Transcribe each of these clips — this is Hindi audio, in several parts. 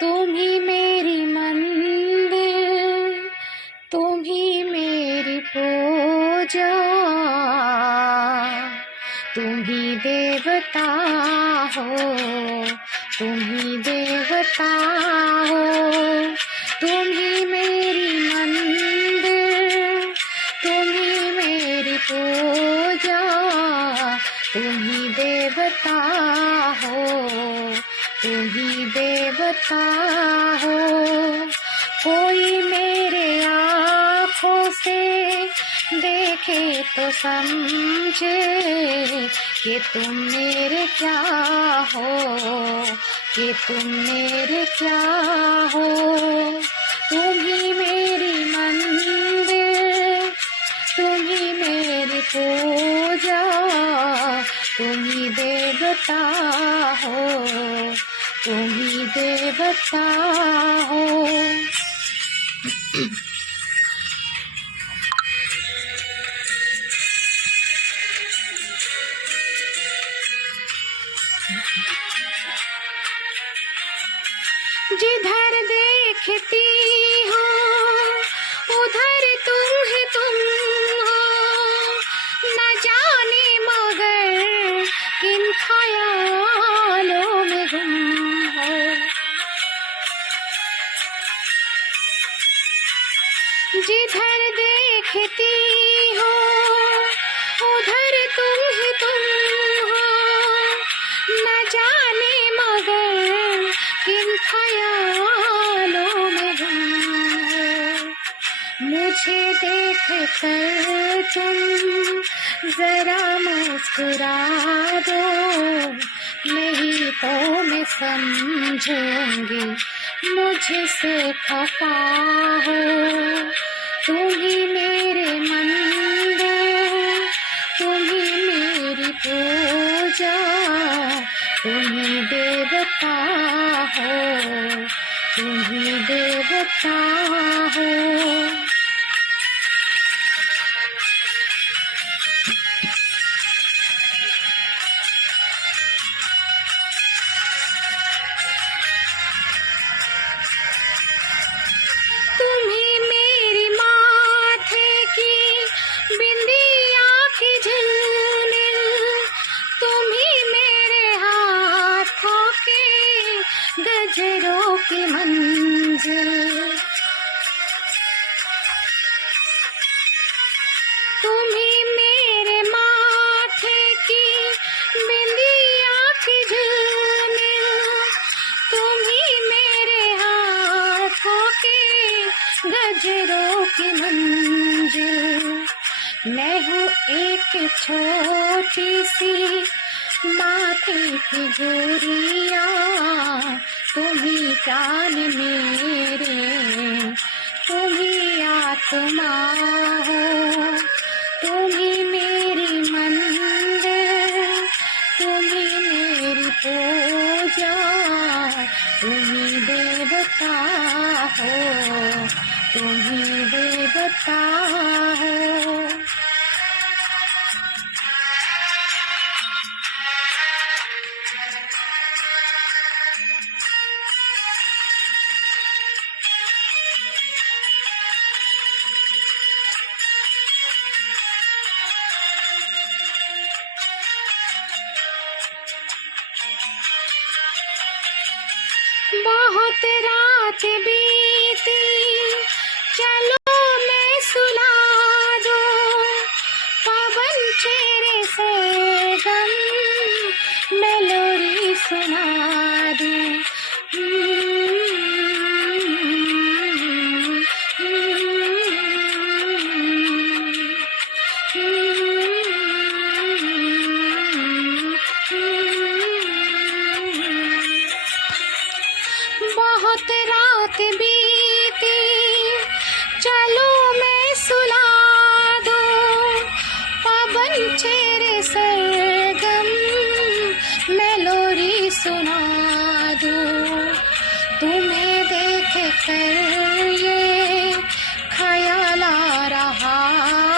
तुम ही मेरी मंदिर, तुम ही मेरी पूजा, तुम ही देवता हो, तुम ही देवता हो। तुम ही मेरी मंदिर, तुम ही मेरी पूजा, तुम ही देवता हो, तुम ही देवता हो। कोई मेरे आँखों से देखे तो समझे कि तुम मेरे क्या हो, कि तुम मेरे क्या हो। तुम ही मेरी मंदिर, तुम ही मेरी पूजा, तुम ही देवता हो, तुम ही देवता हो। जिधर देखती हो उधर तुम ही तुम हो, न जाने मगर किन ख्यालों में गुम हो। जिधर देखती हो उधर तुम ही तुम हो, न जाने मगर किन ख्यालों में गुम हो। मुझे देख कर तुम जरा मुस्कुरा दो, नहीं तो मैं समझूंगी मुझसे खफा हो। तुम ही मेरे मंदिर, तुम ही मेरी पूजा, तुम ही देवता हो, तुम ही देवता हो। तुम ही मेरी माथे की बिंदिया की झिलमिल, तुम ही मेरे हाथों के गजरों की मंजिल। तुम ही मेरे माथे की बिंदिया की झिलमिल, तुम ही मेरे हाथों के गजरों की मंजिल। मैं हूँ एक छोटी सी माथे की गुड़िया, तुम ही प्राण मेरे, तुम ही आत्मा हो। तुम ही मेरी मंदिर, तुम ही मेरी पूजा, तुम ही देवता हो, तुम ही देवता हो। बहुत रात बीती, चलो मैं सुला दूं, पवन चेहरे से गम मैं लोरी सुना दूं। बहुत रात बीती, चलो मैं सुला दूं, पवन चेहरे सरगम मैं लोरी सुना दूं। तुम्हें देख कर ये ख्याल आ रहा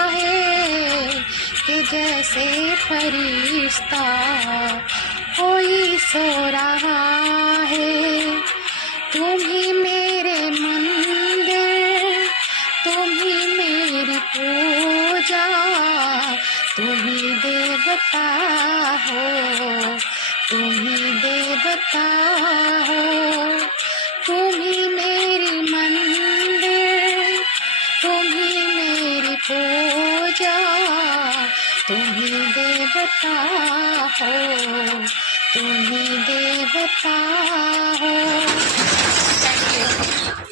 है कि जैसे फरिश्ता कोई सो रहा है। तुम ही मेरे मंदिर, तुम ही मेरी पूजा, तुम ही देवता हो, तुम ही देवता हो। तुम ही मेरी मंदिर, तुम ही मेरी पूजा, तुम ही देवता हो, तुम ही देवता हो। Thank you.